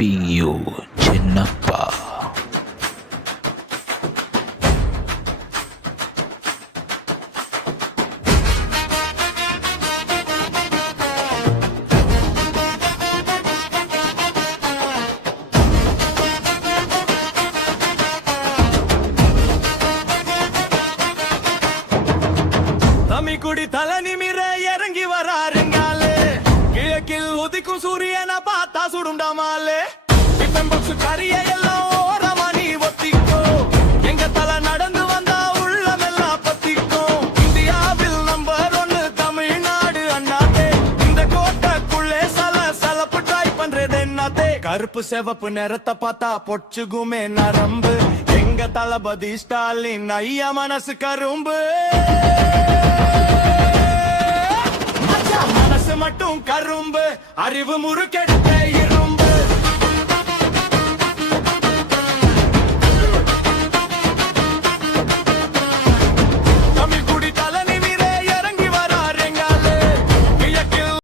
CPU Chinappa. தமிக்குடி தலை நிமிர இறங்கி வராருங்காலே, கிழக்கில் உதிக்கும் சூரியனை பார்த்தா சுடுண்டாமாலே. டிஃபன் கரிய எல்லாம் ஓரமா நீ ஒத்திக்கோ, எங்க தலை நடந்து வந்தா உள்ளமெல்லாம் பத்திக்கும். இந்தியாவில் நம்பர் 1 தமிழ்நாடு அண்ணாதே, இந்த கோட்டைக்குள்ளே சலப்பு ட்ரை பண்றது என்னதே. கருப்பு சிவப்பு நிறத்தை பார்த்தா பொச்சுகுமே நரம்பு, எங்க தளபதி ஸ்டாலின் ஐயா மனசு கரும்பு. மனசு மட்டும் கரும்பு, அறிவு முறுக்கெடுத்த